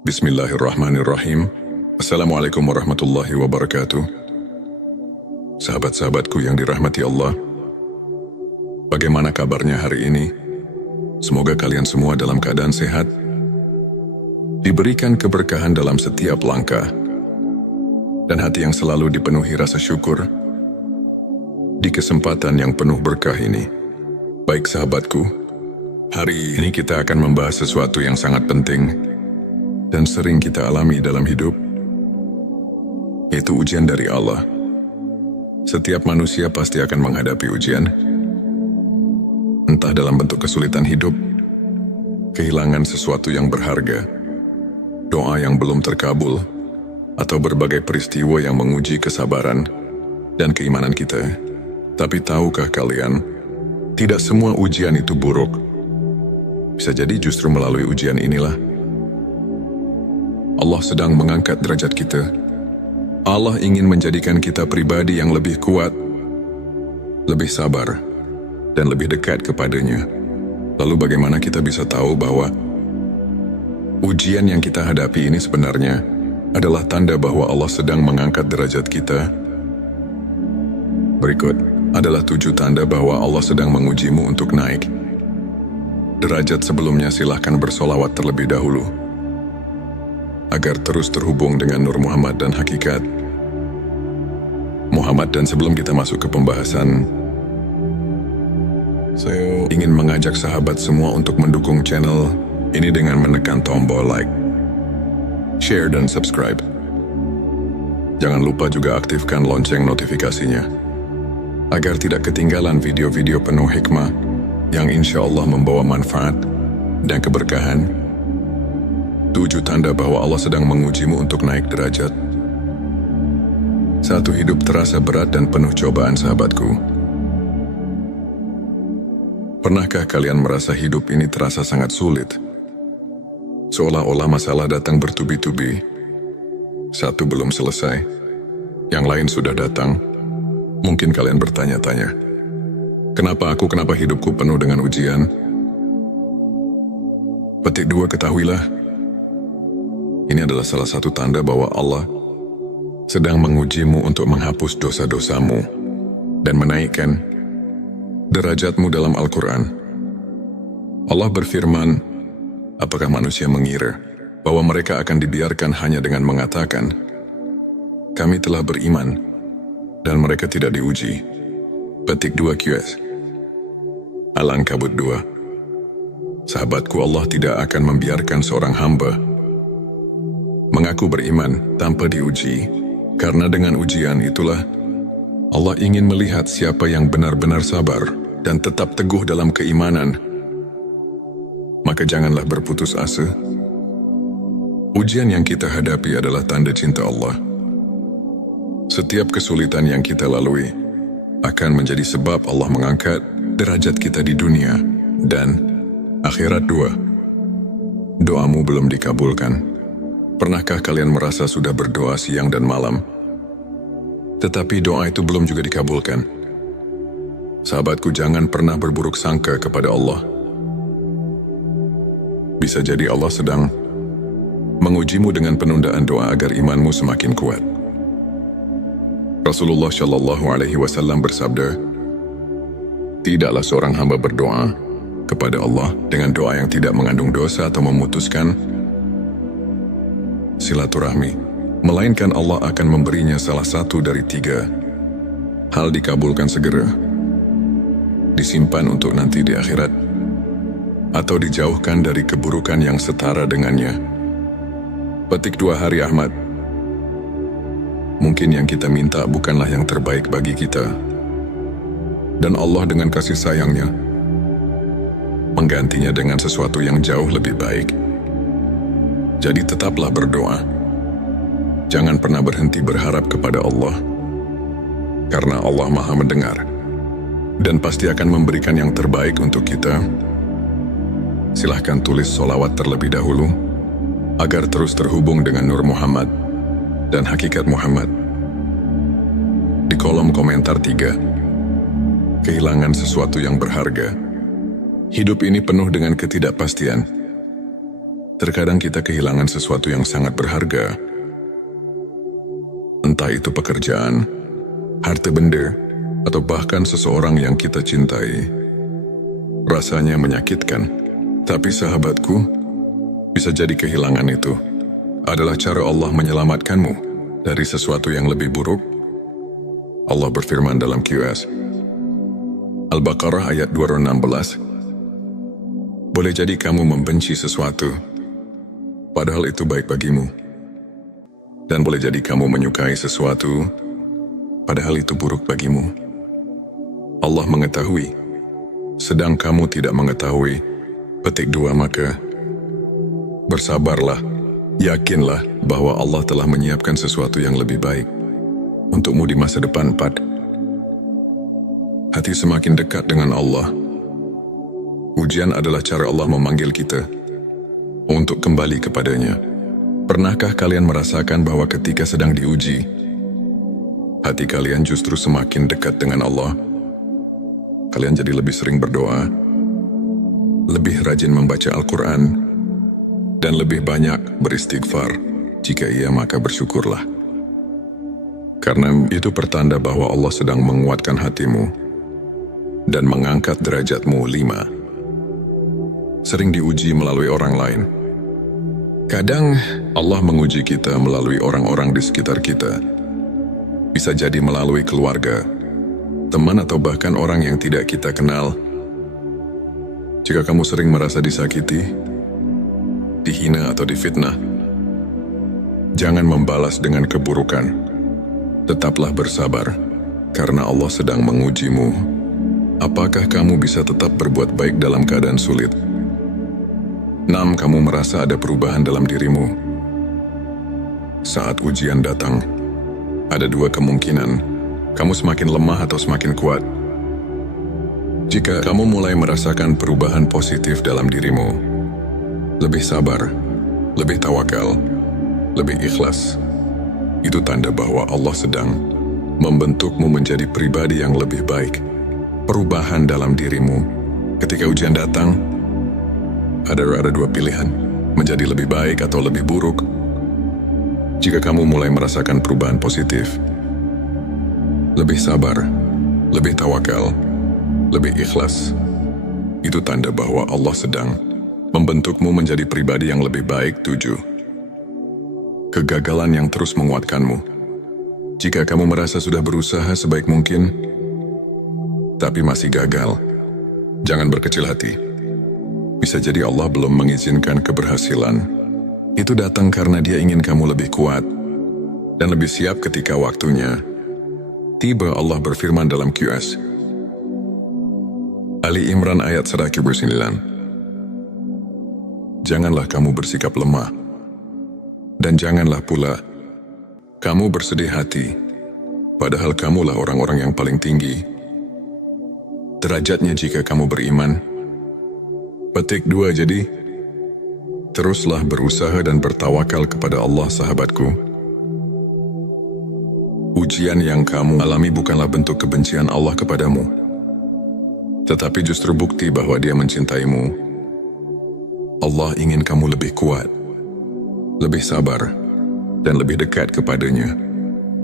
Bismillahirrahmanirrahim. Assalamualaikum warahmatullahi wabarakatuh. Sahabat-sahabatku yang dirahmati Allah, bagaimana kabarnya hari ini? Semoga kalian semua dalam keadaan sehat, diberikan keberkahan dalam setiap langkah, dan hati yang selalu dipenuhi rasa syukur di kesempatan yang penuh berkah ini. Baik sahabatku, hari ini kita akan membahas sesuatu yang sangat penting dan sering kita alami dalam hidup, yaitu ujian dari Allah. Setiap manusia pasti akan menghadapi ujian, entah dalam bentuk kesulitan hidup, kehilangan sesuatu yang berharga, doa yang belum terkabul, atau berbagai peristiwa yang menguji kesabaran dan keimanan kita. Tapi tahukah kalian, tidak semua ujian itu buruk. Bisa jadi justru melalui ujian inilah Allah sedang mengangkat derajat kita. Allah ingin menjadikan kita pribadi yang lebih kuat, lebih sabar, dan lebih dekat kepadanya. Lalu bagaimana kita bisa tahu bahwa ujian yang kita hadapi ini sebenarnya adalah tanda bahwa Allah sedang mengangkat derajat kita? Berikut adalah 7 tanda bahwa Allah sedang mengujimu untuk naik derajat. Sebelumnya silahkan bersolawat terlebih dahulu agar terus terhubung dengan Nur Muhammad dan hakikat Muhammad. Dan sebelum kita masuk ke pembahasan, saya ingin mengajak sahabat semua untuk mendukung channel ini dengan menekan tombol like, share, dan subscribe. Jangan lupa juga aktifkan lonceng notifikasinya agar tidak ketinggalan video-video penuh hikmah yang insya Allah membawa manfaat dan keberkahan. 7 tanda bahwa Allah sedang mengujimu untuk naik derajat. 1. Hidup terasa berat dan penuh cobaan. Sahabatku, pernahkah kalian merasa hidup ini terasa sangat sulit? Seolah-olah masalah datang bertubi-tubi. Satu belum selesai, yang lain sudah datang. Mungkin kalian bertanya-tanya, kenapa hidupku penuh dengan ujian? Petik 2, ketahuilah, ini adalah salah satu tanda bahwa Allah sedang mengujimu untuk menghapus dosa-dosamu dan menaikkan derajatmu. Dalam Al-Quran, Allah berfirman, apakah manusia mengira bahwa mereka akan dibiarkan hanya dengan mengatakan, kami telah beriman, dan mereka tidak diuji? Petik 2 QS Al-Ankabut 2. Sahabatku, Allah tidak akan membiarkan seorang hamba mengaku beriman tanpa diuji, karena dengan ujian itulah Allah ingin melihat siapa yang benar-benar sabar dan tetap teguh dalam keimanan. Maka janganlah berputus asa. Ujian yang kita hadapi adalah tanda cinta Allah. Setiap kesulitan yang kita lalui akan menjadi sebab Allah mengangkat derajat kita di dunia dan akhirat. 2. Doamu belum dikabulkan. Pernahkah kalian merasa sudah berdoa siang dan malam, tetapi doa itu belum juga dikabulkan? Sahabatku, jangan pernah berburuk sangka kepada Allah. Bisa jadi Allah sedang mengujimu dengan penundaan doa agar imanmu semakin kuat. Rasulullah Shallallahu Alaihi Wasallam bersabda, tidaklah seorang hamba berdoa kepada Allah dengan doa yang tidak mengandung dosa atau memutuskan silaturahmi, melainkan Allah akan memberinya salah satu dari 3 hal: dikabulkan segera, disimpan untuk nanti di akhirat, atau dijauhkan dari keburukan yang setara dengannya. Petik 2 Hari Ahmad. Mungkin yang kita minta bukanlah yang terbaik bagi kita, dan Allah dengan kasih sayangnya menggantinya dengan sesuatu yang jauh lebih baik. Jadi tetaplah berdoa. Jangan pernah berhenti berharap kepada Allah, karena Allah Maha mendengar dan pasti akan memberikan yang terbaik untuk kita. Silahkan tulis solawat terlebih dahulu agar terus terhubung dengan Nur Muhammad dan hakikat Muhammad. Di kolom komentar 3. Kehilangan sesuatu yang berharga. Hidup ini penuh dengan ketidakpastian. Terkadang kita kehilangan sesuatu yang sangat berharga. Entah itu pekerjaan, harta benda, atau bahkan seseorang yang kita cintai. Rasanya menyakitkan, tapi sahabatku, bisa jadi kehilangan itu adalah cara Allah menyelamatkanmu dari sesuatu yang lebih buruk. Allah berfirman dalam QS Al-Baqarah ayat 216, boleh jadi kamu membenci sesuatu, padahal itu baik bagimu. Dan boleh jadi kamu menyukai sesuatu, padahal itu buruk bagimu. Allah mengetahui, sedang kamu tidak mengetahui. Petik 2, maka bersabarlah, yakinlah bahwa Allah telah menyiapkan sesuatu yang lebih baik untukmu di masa depan. 4. Hati semakin dekat dengan Allah. Ujian adalah cara Allah memanggil kita untuk kembali kepadanya. Pernahkah kalian merasakan bahwa ketika sedang diuji, hati kalian justru semakin dekat dengan Allah? Kalian jadi lebih sering berdoa, lebih rajin membaca Al-Quran, dan lebih banyak beristighfar. Jika iya, maka bersyukurlah. Karena itu pertanda bahwa Allah sedang menguatkan hatimu dan mengangkat derajatmu. 5. Sering diuji melalui orang lain. Kadang Allah menguji kita melalui orang-orang di sekitar kita. Bisa jadi melalui keluarga, teman, atau bahkan orang yang tidak kita kenal. Jika kamu sering merasa disakiti, dihina, atau difitnah, jangan membalas dengan keburukan. Tetaplah bersabar, karena Allah sedang mengujimu. Apakah kamu bisa tetap berbuat baik dalam keadaan sulit? 6. Kamu merasa ada perubahan dalam dirimu. Saat ujian datang, ada 2 kemungkinan. Kamu semakin lemah atau semakin kuat. Jika kamu mulai merasakan perubahan positif dalam dirimu, lebih sabar, lebih tawakal, lebih ikhlas, itu tanda bahwa Allah sedang membentukmu menjadi pribadi yang lebih baik. Perubahan dalam dirimu. Ketika ujian datang, ada 2 pilihan, menjadi lebih baik atau lebih buruk. Jika kamu mulai merasakan perubahan positif, lebih sabar, lebih tawakal, lebih ikhlas, itu tanda bahwa Allah sedang membentukmu menjadi pribadi yang lebih baik. 7. Kegagalan yang terus menguatkanmu. Jika kamu merasa sudah berusaha sebaik mungkin, tapi masih gagal, jangan berkecil hati. Bisa jadi Allah belum mengizinkan keberhasilan. Itu datang karena Dia ingin kamu lebih kuat dan lebih siap ketika waktunya tiba. Allah berfirman dalam QS Ali Imran ayat 109, janganlah kamu bersikap lemah, dan janganlah pula kamu bersedih hati, padahal kamulah orang-orang yang paling tinggi derajatnya jika kamu beriman. Petik 2. Jadi, teruslah berusaha dan bertawakal kepada Allah, sahabatku. Ujian yang kamu alami bukanlah bentuk kebencian Allah kepadamu, tetapi justru bukti bahwa Dia mencintaimu. Allah ingin kamu lebih kuat, lebih sabar, dan lebih dekat kepadanya.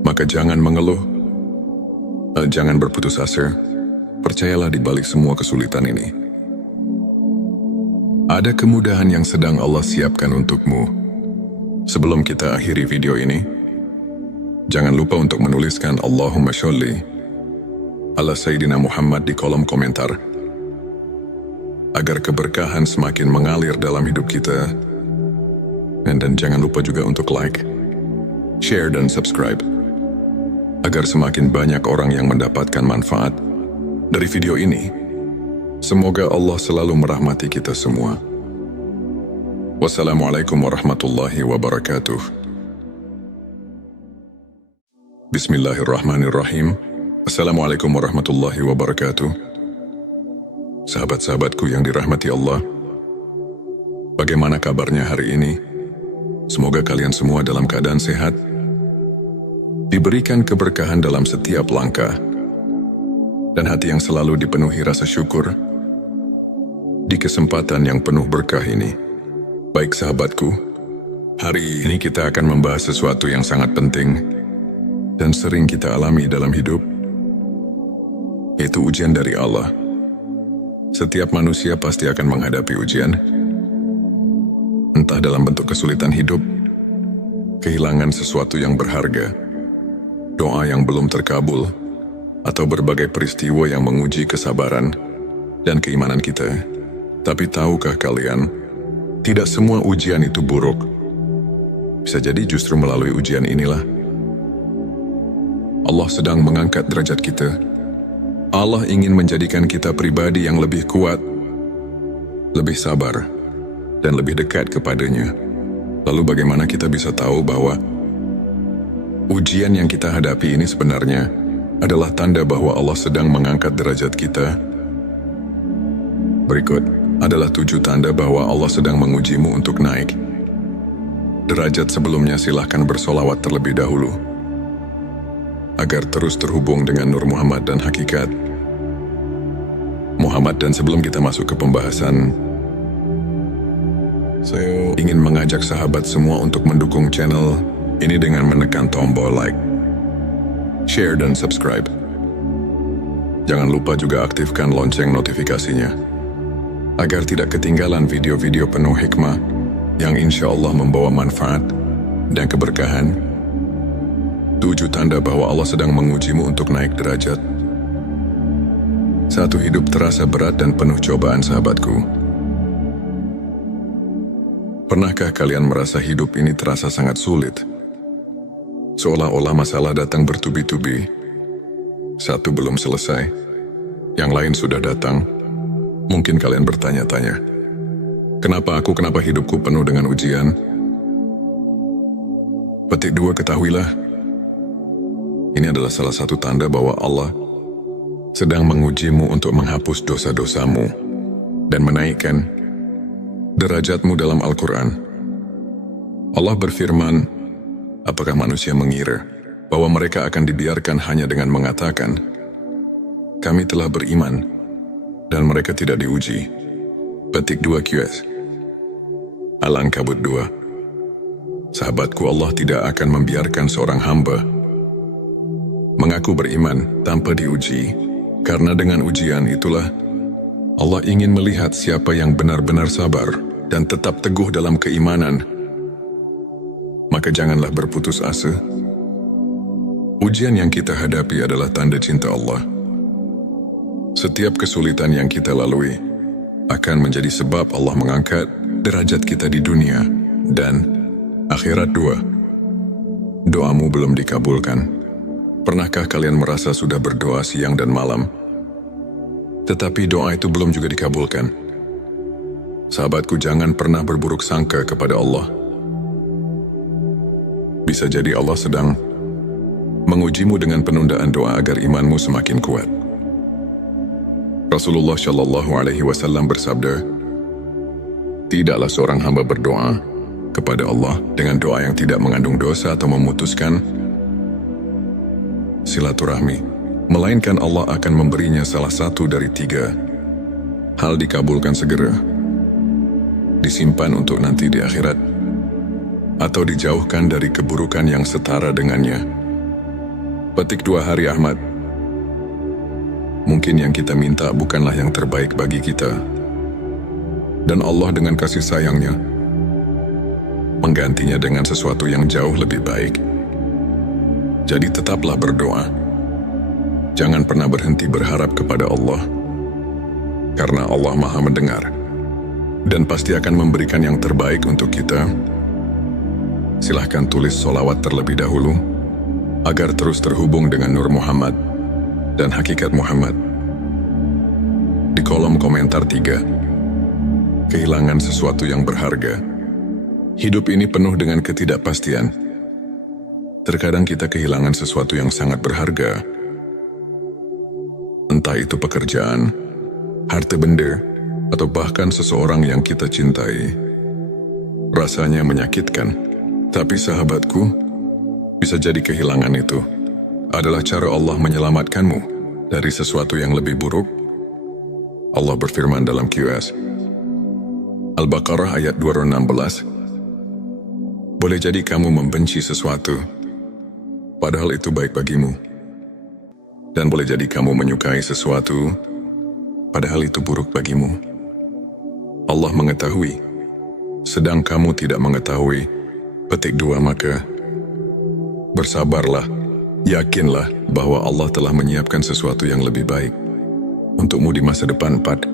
Maka jangan mengeluh, jangan berputus asa. Percayalah di balik semua kesulitan ini, ada kemudahan yang sedang Allah siapkan untukmu. Sebelum kita akhiri video ini, jangan lupa untuk menuliskan Allahumma sholli ala Sayyidina Muhammad di kolom komentar, agar keberkahan semakin mengalir dalam hidup kita. Dan jangan lupa juga untuk like, share, dan subscribe, agar semakin banyak orang yang mendapatkan manfaat dari video ini. Semoga Allah selalu merahmati kita semua. Wassalamualaikum warahmatullahi wabarakatuh. Bismillahirrahmanirrahim. Assalamualaikum warahmatullahi wabarakatuh. Sahabat-sahabatku yang dirahmati Allah, bagaimana kabarnya hari ini? Semoga kalian semua dalam keadaan sehat, diberikan keberkahan dalam setiap langkah, dan hati yang selalu dipenuhi rasa syukur di kesempatan yang penuh berkah ini. Baik sahabatku, hari ini kita akan membahas sesuatu yang sangat penting dan sering kita alami dalam hidup, yaitu ujian dari Allah. Setiap manusia pasti akan menghadapi ujian, entah dalam bentuk kesulitan hidup, kehilangan sesuatu yang berharga, doa yang belum terkabul, atau berbagai peristiwa yang menguji kesabaran dan keimanan kita. Tapi tahukah kalian, tidak semua ujian itu buruk. Bisa jadi justru melalui ujian inilah Allah sedang mengangkat derajat kita. Allah ingin menjadikan kita pribadi yang lebih kuat, lebih sabar, dan lebih dekat kepadanya. Lalu bagaimana kita bisa tahu bahwa ujian yang kita hadapi ini sebenarnya adalah tanda bahwa Allah sedang mengangkat derajat kita? Berikut adalah 7 tanda bahwa Allah sedang mengujimu untuk naik derajat. Sebelumnya silahkan bersolawat terlebih dahulu, agar terus terhubung dengan Nur Muhammad dan hakikat Muhammad. Dan sebelum kita masuk ke pembahasan, saya ingin mengajak sahabat semua untuk mendukung channel ini dengan menekan tombol like, share, dan subscribe. Jangan lupa juga aktifkan lonceng notifikasinya, agar tidak ketinggalan video-video penuh hikmah yang insya Allah membawa manfaat dan keberkahan. 7 tanda bahwa Allah sedang mengujimu untuk naik derajat. 1. Hidup terasa berat dan penuh cobaan. Sahabatku, pernahkah kalian merasa hidup ini terasa sangat sulit? Seolah-olah masalah datang bertubi-tubi. Satu belum selesai, yang lain sudah datang. Mungkin kalian bertanya-tanya, kenapa hidupku penuh dengan ujian? Petik 2, ketahuilah, ini adalah salah satu tanda bahwa Allah sedang mengujimu untuk menghapus dosa-dosamu dan menaikkan derajatmu. Dalam Al-Quran, Allah berfirman, apakah manusia mengira bahwa mereka akan dibiarkan hanya dengan mengatakan, kami telah beriman, dan mereka tidak diuji? Petik 2 QS Al-Ankabut 2. Sahabatku, Allah tidak akan membiarkan seorang hamba mengaku beriman tanpa diuji, karena dengan ujian itulah Allah ingin melihat siapa yang benar-benar sabar dan tetap teguh dalam keimanan. Maka janganlah berputus asa. Ujian yang kita hadapi adalah tanda cinta Allah. Setiap kesulitan yang kita lalui akan menjadi sebab Allah mengangkat derajat kita di dunia dan akhirat. 2. Doamu belum dikabulkan. Pernahkah kalian merasa sudah berdoa siang dan malam, tetapi doa itu belum juga dikabulkan? Sahabatku, jangan pernah berburuk sangka kepada Allah. Bisa jadi Allah sedang mengujimu dengan penundaan doa agar imanmu semakin kuat. Rasulullah Shallallahu Alaihi Wasallam bersabda, tidaklah seorang hamba berdoa kepada Allah dengan doa yang tidak mengandung dosa atau memutuskan silaturahmi, melainkan Allah akan memberinya salah satu dari 3 hal: dikabulkan segera, disimpan untuk nanti di akhirat, atau dijauhkan dari keburukan yang setara dengannya. Petik 2 Hari Ahmad. Mungkin yang kita minta bukanlah yang terbaik bagi kita, dan Allah dengan kasih sayangnya menggantinya dengan sesuatu yang jauh lebih baik. Jadi tetaplah berdoa. Jangan pernah berhenti berharap kepada Allah, karena Allah Maha mendengar dan pasti akan memberikan yang terbaik untuk kita. Silahkan tulis solawat terlebih dahulu, agar terus terhubung dengan Nur Muhammad dan hakikat Muhammad. Di kolom komentar 3. Kehilangan sesuatu yang berharga. Hidup ini penuh dengan ketidakpastian. Terkadang kita kehilangan sesuatu yang sangat berharga. Entah itu pekerjaan, harta benda, atau bahkan seseorang yang kita cintai. Rasanya menyakitkan, tapi sahabatku, bisa jadi kehilangan itu adalah cara Allah menyelamatkanmu dari sesuatu yang lebih buruk. Allah berfirman dalam QS Al-Baqarah ayat 216. Boleh jadi kamu membenci sesuatu, padahal itu baik bagimu. Dan boleh jadi kamu menyukai sesuatu, padahal itu buruk bagimu. Allah mengetahui, sedang kamu tidak mengetahui. Petik 2. Maka bersabarlah, yakinlah bahwa Allah telah menyiapkan sesuatu yang lebih baik untukmu di masa depan. 4.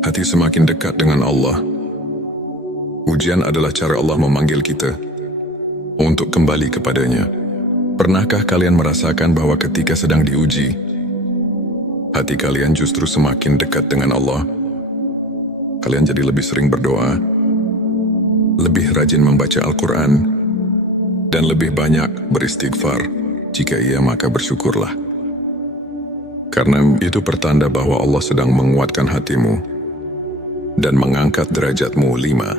Hati semakin dekat dengan Allah. Ujian adalah cara Allah memanggil kita untuk kembali kepadanya. Pernahkah kalian merasakan bahwa ketika sedang diuji, hati kalian justru semakin dekat dengan Allah? Kalian jadi lebih sering berdoa, lebih rajin membaca Al-Quran, dan lebih banyak beristighfar. Jika iya, maka bersyukurlah. Karena itu pertanda bahwa Allah sedang menguatkan hatimu dan mengangkat derajatmu. 5.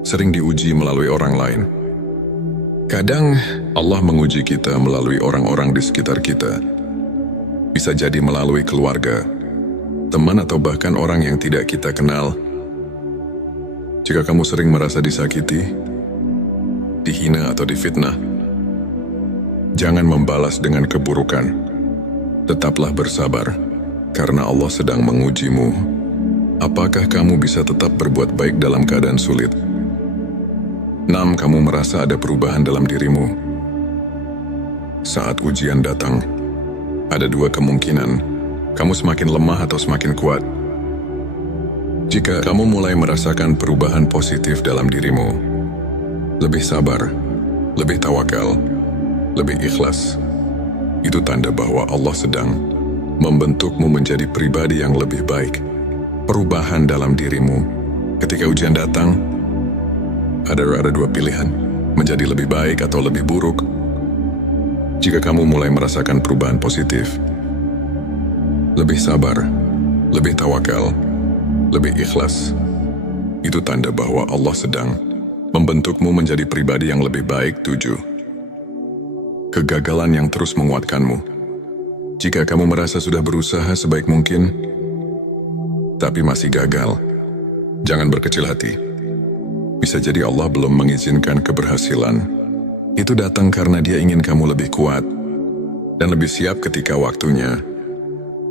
Sering diuji melalui orang lain. Kadang Allah menguji kita melalui orang-orang di sekitar kita. Bisa jadi melalui keluarga, teman, atau bahkan orang yang tidak kita kenal. Jika kamu sering merasa disakiti, dihina, atau difitnah, jangan membalas dengan keburukan. Tetaplah bersabar, karena Allah sedang mengujimu. Apakah kamu bisa tetap berbuat baik dalam keadaan sulit? 6. Kamu merasa ada perubahan dalam dirimu. Saat ujian datang, ada dua kemungkinan. Kamu semakin lemah atau semakin kuat. Jika kamu mulai merasakan perubahan positif dalam dirimu, lebih sabar, lebih tawakal, lebih ikhlas, itu tanda bahwa Allah sedang membentukmu menjadi pribadi yang lebih baik. Perubahan dalam dirimu. Ketika ujian datang, ada dua pilihan, menjadi lebih baik atau lebih buruk. Jika kamu mulai merasakan perubahan positif, lebih sabar, lebih tawakal, lebih ikhlas, itu tanda bahwa Allah sedang membentukmu menjadi pribadi yang lebih baik. 7. Kegagalan yang terus menguatkanmu. Jika kamu merasa sudah berusaha sebaik mungkin, tapi masih gagal, jangan berkecil hati. Bisa jadi Allah belum mengizinkan keberhasilan. Itu datang karena Dia ingin kamu lebih kuat dan lebih siap ketika waktunya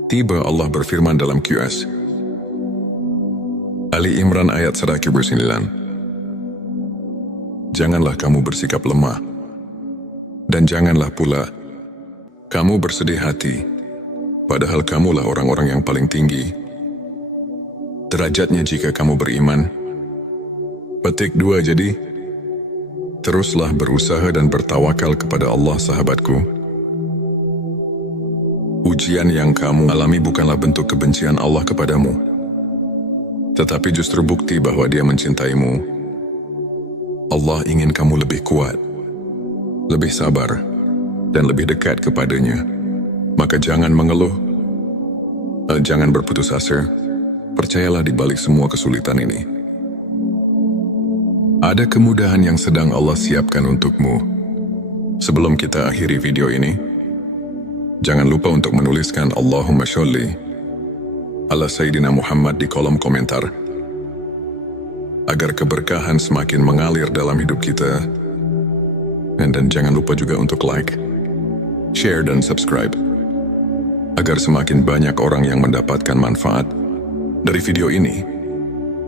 tiba. Allah berfirman dalam QS Ali Imran ayat 109. Janganlah kamu bersikap lemah, dan janganlah pula kamu bersedih hati, padahal kamulah orang-orang yang paling tinggi derajatnya jika kamu beriman. Petik 2. Jadi, teruslah berusaha dan bertawakal kepada Allah, sahabatku. Ujian yang kamu alami bukanlah bentuk kebencian Allah kepadamu, tetapi justru bukti bahwa Dia mencintaimu. Allah ingin kamu lebih kuat, lebih sabar, dan lebih dekat kepadanya. Maka jangan mengeluh, jangan berputus asa. Percayalah di balik semua kesulitan ini, ada kemudahan yang sedang Allah siapkan untukmu. Sebelum kita akhiri video ini, jangan lupa untuk menuliskan Allahumma sholli ala Sayyidina Muhammad di kolom komentar, agar keberkahan semakin mengalir dalam hidup kita. Dan jangan lupa juga untuk like, share, dan subscribe, agar semakin banyak orang yang mendapatkan manfaat dari video ini.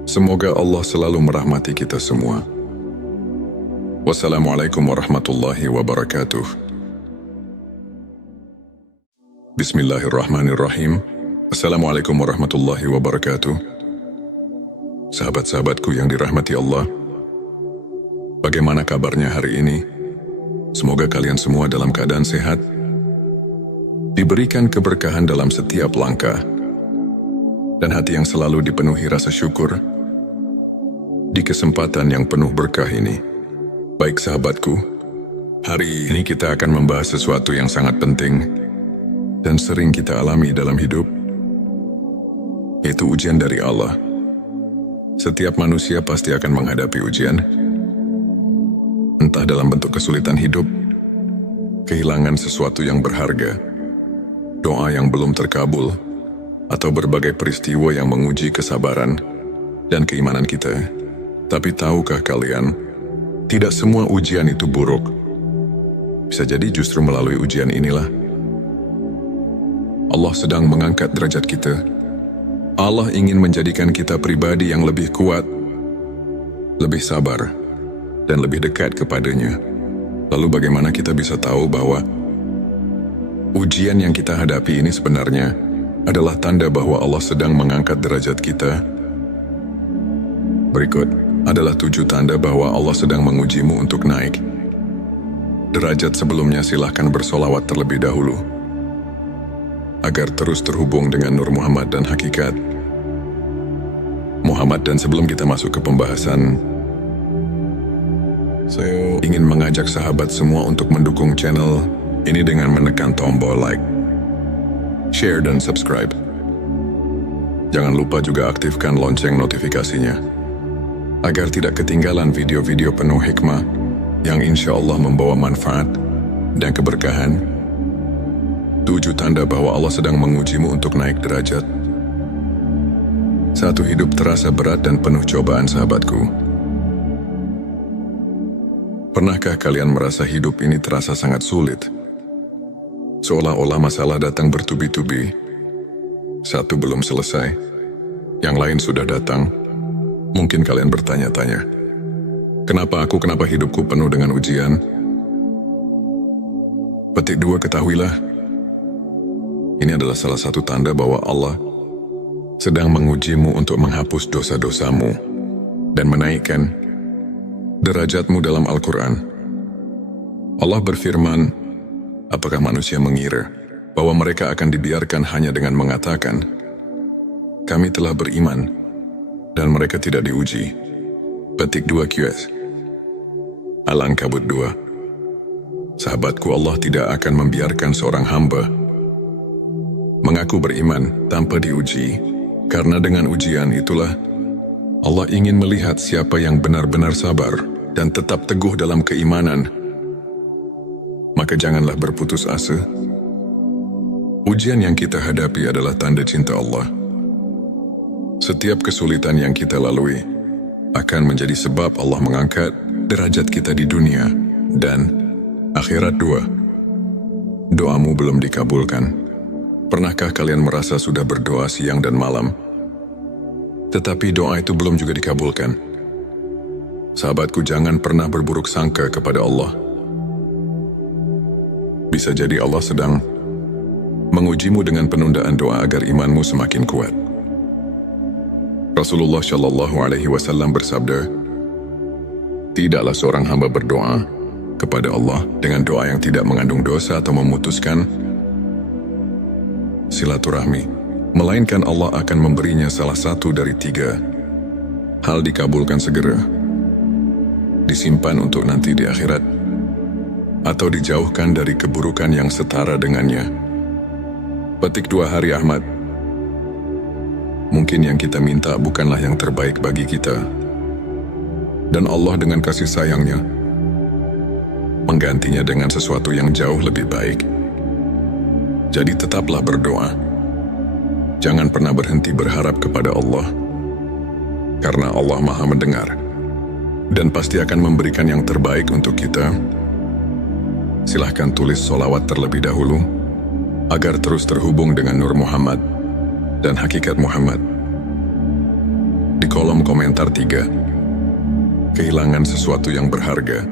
Semoga Allah selalu merahmati kita semua. Wassalamualaikum warahmatullahi wabarakatuh. Bismillahirrahmanirrahim. Assalamualaikum warahmatullahi wabarakatuh. Sahabat-sahabatku yang dirahmati Allah, bagaimana kabarnya hari ini? Semoga kalian semua dalam keadaan sehat, diberikan keberkahan dalam setiap langkah, dan hati yang selalu dipenuhi rasa syukur di kesempatan yang penuh berkah ini. Baik sahabatku, hari ini kita akan membahas sesuatu yang sangat penting dan sering kita alami dalam hidup, yaitu ujian dari Allah. Setiap manusia pasti akan menghadapi ujian, entah dalam bentuk kesulitan hidup, kehilangan sesuatu yang berharga, doa yang belum terkabul, atau berbagai peristiwa yang menguji kesabaran dan keimanan kita. Tapi tahukah kalian, tidak semua ujian itu buruk. Bisa jadi justru melalui ujian inilah Allah sedang mengangkat derajat kita. Allah ingin menjadikan kita pribadi yang lebih kuat, lebih sabar, dan lebih dekat kepadanya. Lalu bagaimana kita bisa tahu bahwa ujian yang kita hadapi ini sebenarnya adalah tanda bahwa Allah sedang mengangkat derajat kita? Berikut adalah 7 tanda bahwa Allah sedang mengujimu untuk naik derajat. Sebelumnya silahkan bersolawat terlebih dahulu agar terus terhubung dengan Nur Muhammad dan hakikat Muhammad. Dan sebelum kita masuk ke pembahasan, saya ingin mengajak sahabat semua untuk mendukung channel ini dengan menekan tombol like, share, dan subscribe. Jangan lupa juga aktifkan lonceng notifikasinya agar tidak ketinggalan video-video penuh hikmah yang insya Allah membawa manfaat dan keberkahan. 7 tanda bahwa Allah sedang mengujimu untuk naik derajat. 1. Hidup terasa berat dan penuh cobaan. Sahabatku, pernahkah kalian merasa hidup ini terasa sangat sulit? Seolah-olah masalah datang bertubi-tubi. Satu belum selesai, yang lain sudah datang. Mungkin kalian bertanya-tanya, kenapa hidupku penuh dengan ujian? Petik 2, ketahuilah, ini adalah salah satu tanda bahwa Allah sedang mengujimu untuk menghapus dosa-dosamu dan menaikkan derajatmu. Dalam Al-Quran, Allah berfirman, apakah manusia mengira bahwa mereka akan dibiarkan hanya dengan mengatakan, kami telah beriman, dan mereka tidak diuji? Petik 2 QS Al-Ankabut 2. Sahabatku, Allah tidak akan membiarkan seorang hamba mengaku beriman tanpa diuji, karena dengan ujian itulah Allah ingin melihat siapa yang benar-benar sabar dan tetap teguh dalam keimanan. Maka janganlah berputus asa. Ujian yang kita hadapi adalah tanda cinta Allah. Setiap kesulitan yang kita lalui akan menjadi sebab Allah mengangkat derajat kita di dunia dan akhirat. 2. Doamu belum dikabulkan. Pernahkah kalian merasa sudah berdoa siang dan malam, tetapi doa itu belum juga dikabulkan? Sahabatku, jangan pernah berburuk sangka kepada Allah. Bisa jadi Allah sedang mengujimu dengan penundaan doa agar imanmu semakin kuat. Rasulullah Shallallahu Alaihi Wasallam bersabda, tidaklah seorang hamba berdoa kepada Allah dengan doa yang tidak mengandung dosa atau memutuskan silaturahmi, melainkan Allah akan memberinya salah satu dari 3 hal: dikabulkan segera, disimpan untuk nanti di akhirat, atau dijauhkan dari keburukan yang setara dengannya. Petik 2 Hari Ahmad. Mungkin yang kita minta bukanlah yang terbaik bagi kita, dan Allah dengan kasih sayangnya menggantinya dengan sesuatu yang jauh lebih baik. Jadi tetaplah berdoa. Jangan pernah berhenti berharap kepada Allah, karena Allah Maha mendengar dan pasti akan memberikan yang terbaik untuk kita. Silahkan tulis solawat terlebih dahulu agar terus terhubung dengan Nur Muhammad dan hakikat Muhammad. Di kolom komentar 3. Kehilangan sesuatu yang berharga.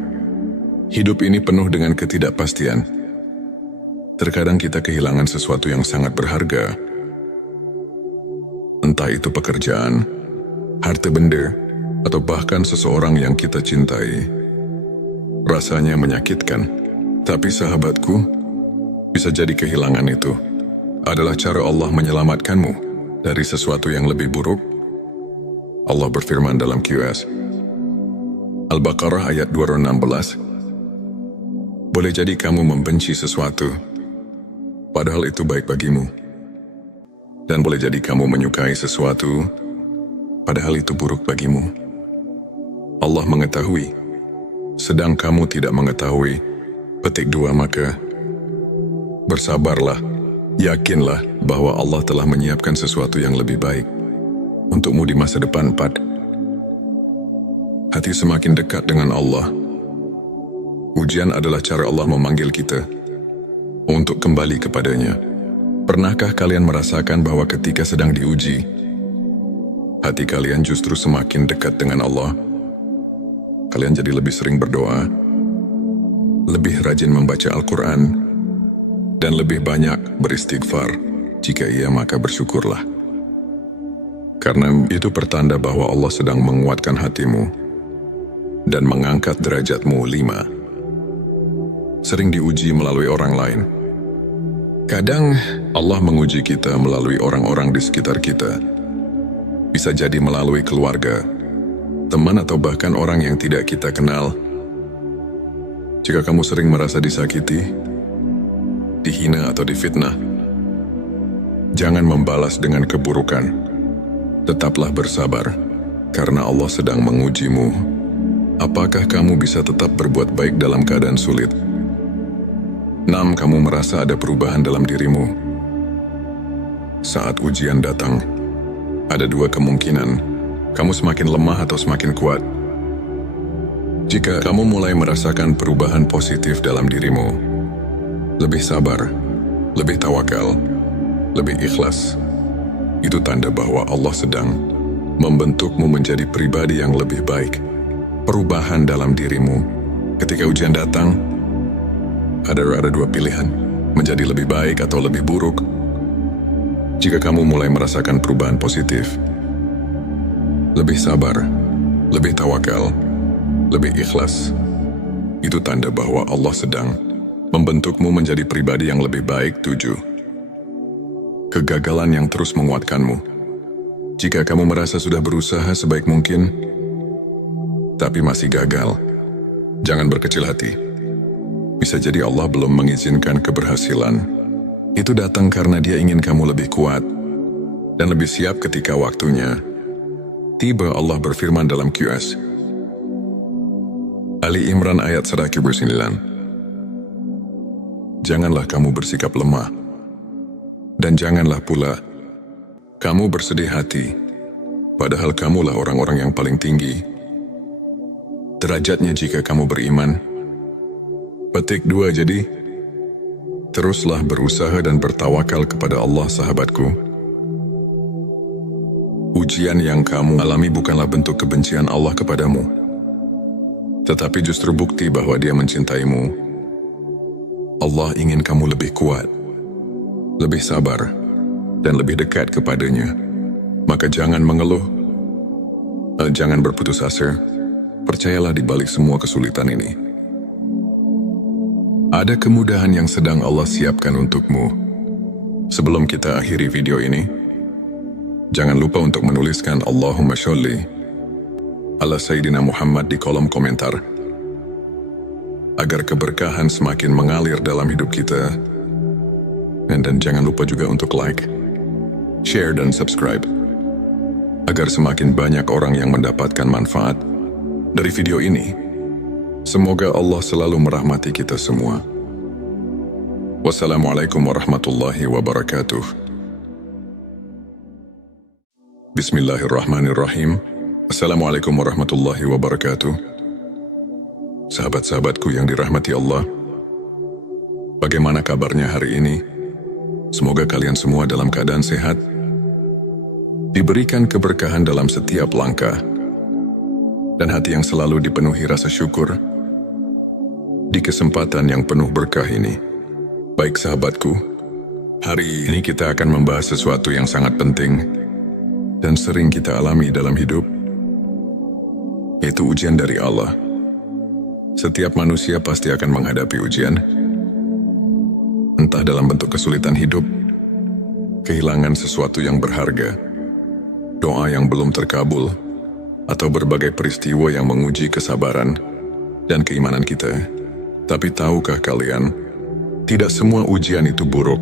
Hidup ini penuh dengan ketidakpastian. Terkadang kita kehilangan sesuatu yang sangat berharga. Entah itu pekerjaan, harta benda, atau bahkan seseorang yang kita cintai. Rasanya menyakitkan. Tapi sahabatku, bisa jadi kehilangan itu adalah cara Allah menyelamatkanmu dari sesuatu yang lebih buruk. Allah berfirman dalam QS Al-Baqarah ayat 216, boleh jadi kamu membenci sesuatu padahal itu baik bagimu, dan boleh jadi kamu menyukai sesuatu padahal itu buruk bagimu. Allah mengetahui, sedang kamu tidak mengetahui. Petik 2 Maka bersabarlah Yakinlah bahwa Allah telah menyiapkan sesuatu yang lebih baik untukmu di masa depan. 4. Hati semakin dekat dengan Allah. Ujian adalah cara Allah memanggil kita untuk kembali kepadanya. Pernahkah kalian merasakan bahwa ketika sedang diuji, hati kalian justru semakin dekat dengan Allah? Kalian jadi lebih sering berdoa, lebih rajin membaca Al-Quran, dan lebih banyak beristighfar. Jika iya, maka bersyukurlah. Karena itu pertanda bahwa Allah sedang menguatkan hatimu dan mengangkat derajatmu. 5. Sering diuji melalui orang lain. Kadang Allah menguji kita melalui orang-orang di sekitar kita. Bisa jadi melalui keluarga, teman, atau bahkan orang yang tidak kita kenal. Jika kamu sering merasa disakiti, dihina, atau difitnah, jangan membalas dengan keburukan. Tetaplah bersabar, karena Allah sedang mengujimu. Apakah kamu bisa tetap berbuat baik dalam keadaan sulit? 6. Kamu merasa ada perubahan dalam dirimu. Saat ujian datang, ada dua kemungkinan. Kamu semakin lemah atau semakin kuat. Jika kamu mulai merasakan perubahan positif dalam dirimu, lebih sabar, lebih tawakal, lebih ikhlas, itu tanda bahwa Allah sedang membentukmu menjadi pribadi yang lebih baik. Perubahan dalam dirimu. Ketika ujian datang, ada dua pilihan, menjadi lebih baik atau lebih buruk. Jika kamu mulai merasakan perubahan positif, lebih sabar, lebih tawakal, lebih ikhlas, itu tanda bahwa Allah sedang membentukmu menjadi pribadi yang lebih baik. 7. Kegagalan yang terus menguatkanmu. Jika kamu merasa sudah berusaha sebaik mungkin, tapi masih gagal, jangan berkecil hati. Bisa jadi Allah belum mengizinkan keberhasilan. Itu datang karena Dia ingin kamu lebih kuat dan lebih siap ketika waktunya tiba. Allah berfirman dalam QS Ali Imran ayat 109. Janganlah kamu bersikap lemah, dan janganlah pula kamu bersedih hati, padahal kamulah orang-orang yang paling tinggi derajatnya jika kamu beriman. Petik 2. Jadi, teruslah berusaha dan bertawakal kepada Allah, sahabatku. Ujian yang kamu alami bukanlah bentuk kebencian Allah kepadamu, tetapi justru bukti bahwa Dia mencintaimu. Allah ingin kamu lebih kuat, lebih sabar, dan lebih dekat kepadanya. Maka jangan mengeluh, jangan berputus asa. Percayalah di balik semua kesulitan ini, ada kemudahan yang sedang Allah siapkan untukmu. Sebelum kita akhiri video ini, jangan lupa untuk menuliskan Allahumma sholli ala Sayyidina Muhammad di kolom komentar, agar keberkahan semakin mengalir dalam hidup kita. Dan jangan lupa juga untuk like, share, dan subscribe, agar semakin banyak orang yang mendapatkan manfaat dari video ini. Semoga Allah selalu merahmati kita semua. Wassalamualaikum warahmatullahi wabarakatuh. Bismillahirrahmanirrahim. Assalamualaikum warahmatullahi wabarakatuh. Sahabat-sahabatku yang dirahmati Allah, bagaimana kabarnya hari ini? Semoga kalian semua dalam keadaan sehat, diberikan keberkahan dalam setiap langkah, dan hati yang selalu dipenuhi rasa syukur di kesempatan yang penuh berkah ini. Baik sahabatku, hari ini kita akan membahas sesuatu yang sangat penting dan sering kita alami dalam hidup, yaitu ujian dari Allah. Setiap manusia pasti akan menghadapi ujian, entah dalam bentuk kesulitan hidup, kehilangan sesuatu yang berharga, doa yang belum terkabul, atau berbagai peristiwa yang menguji kesabaran dan keimanan kita. Tapi tahukah kalian, tidak semua ujian itu buruk.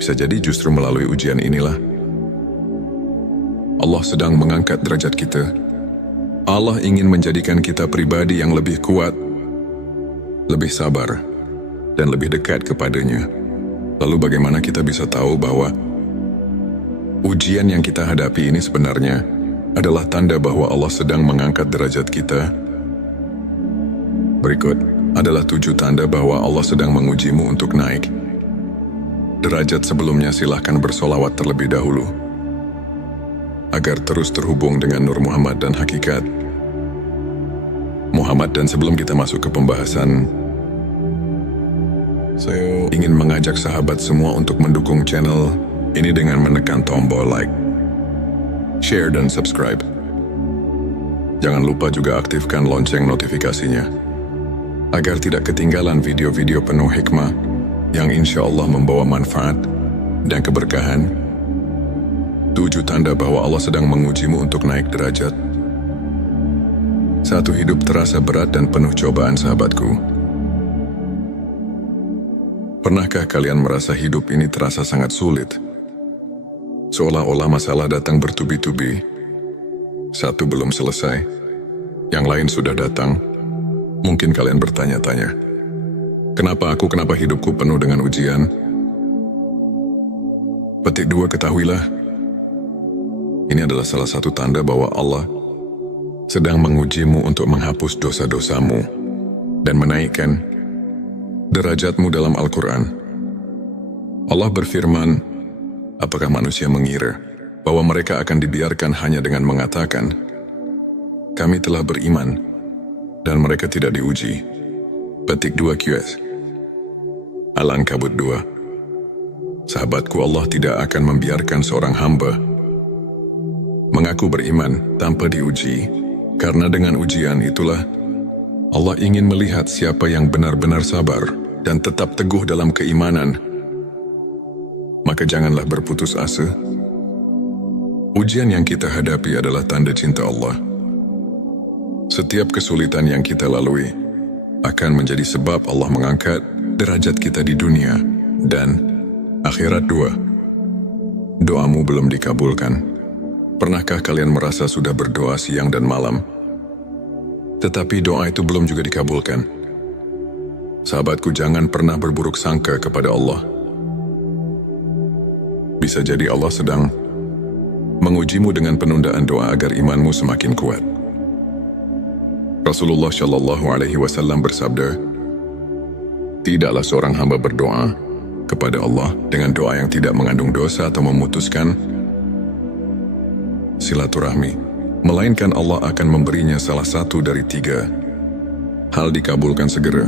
Bisa jadi justru melalui ujian inilah Allah sedang mengangkat derajat kita. Allah ingin menjadikan kita pribadi yang lebih kuat, lebih sabar, dan lebih dekat kepadanya. Lalu bagaimana kita bisa tahu bahwa ujian yang kita hadapi ini sebenarnya adalah tanda bahwa Allah sedang mengangkat derajat kita? Berikut adalah 7 tanda bahwa Allah sedang mengujimu untuk naik derajat. Sebelumnya silahkan bersolawat terlebih dahulu agar terus terhubung dengan Nur Muhammad dan hakikat Muhammad. Dan sebelum kita masuk ke pembahasan, saya ingin mengajak sahabat semua untuk mendukung channel ini dengan menekan tombol like, share, dan subscribe. Jangan lupa juga aktifkan lonceng notifikasinya agar tidak ketinggalan video-video penuh hikmah yang insya Allah membawa manfaat dan keberkahan. 7 tanda bahwa Allah sedang mengujimu untuk naik derajat. 1. Hidup terasa berat dan penuh cobaan. Sahabatku, pernahkah kalian merasa hidup ini terasa sangat sulit? Seolah-olah masalah datang bertubi-tubi. Satu belum selesai, yang lain sudah datang. Mungkin kalian bertanya-tanya, kenapa hidupku penuh dengan ujian? Petik 2, ketahuilah, ini adalah salah satu tanda bahwa Allah sedang mengujimu untuk menghapus dosa-dosamu dan menaikkan derajatmu. Dalam Al-Quran, Allah berfirman, apakah manusia mengira bahwa mereka akan dibiarkan hanya dengan mengatakan, kami telah beriman, dan mereka tidak diuji? Petik 2 QS Al-Ankabut 2. Sahabatku, Allah tidak akan membiarkan seorang hamba mengaku beriman tanpa diuji, karena dengan ujian itulah Allah ingin melihat siapa yang benar-benar sabar dan tetap teguh dalam keimanan. Maka janganlah berputus asa. Ujian yang kita hadapi adalah tanda cinta Allah. Setiap kesulitan yang kita lalui akan menjadi sebab Allah mengangkat derajat kita di dunia dan akhirat. 2. Doamu belum dikabulkan. Pernahkah kalian merasa sudah berdoa siang dan malam, tetapi doa itu belum juga dikabulkan? Sahabatku, jangan pernah berburuk sangka kepada Allah. Bisa jadi Allah sedang mengujimu dengan penundaan doa agar imanmu semakin kuat. Rasulullah Shallallahu Alaihi Wasallam bersabda, tidaklah seorang hamba berdoa kepada Allah dengan doa yang tidak mengandung dosa atau memutuskan silaturahmi, melainkan Allah akan memberinya salah satu dari 3 hal: dikabulkan segera,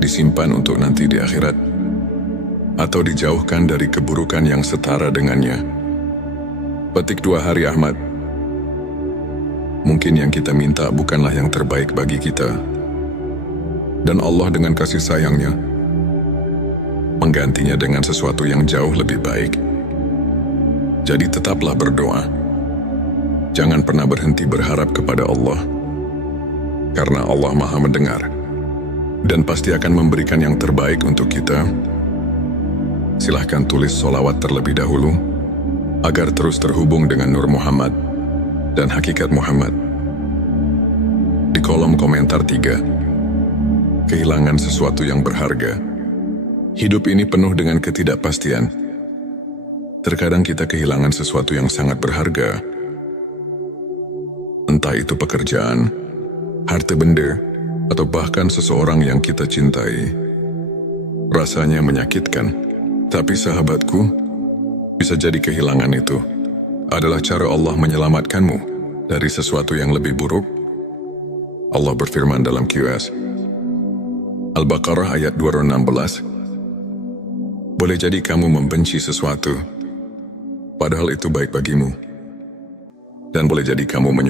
disimpan untuk nanti di akhirat, atau dijauhkan dari keburukan yang setara dengannya. Petik 2 Hari Ahmad. Mungkin yang kita minta bukanlah yang terbaik bagi kita, dan Allah dengan kasih sayangnya menggantinya dengan sesuatu yang jauh lebih baik. Jadi tetaplah berdoa. Jangan pernah berhenti berharap kepada Allah, karena Allah Maha mendengar dan pasti akan memberikan yang terbaik untuk kita. Silahkan tulis solawat terlebih dahulu agar terus terhubung dengan Nur Muhammad dan hakikat Muhammad. Di kolom komentar 3. Kehilangan sesuatu yang berharga. Hidup ini penuh dengan ketidakpastian. Terkadang kita kehilangan sesuatu yang sangat berharga. Entah itu pekerjaan, harta benda, atau bahkan seseorang yang kita cintai. Rasanya menyakitkan, tapi sahabatku, bisa jadi kehilangan itu adalah cara Allah menyelamatkanmu dari sesuatu yang lebih buruk. Allah berfirman dalam QS Al-Baqarah ayat 216, boleh jadi kamu membenci sesuatu, padahal itu baik bagimu. Dan boleh jadi kamu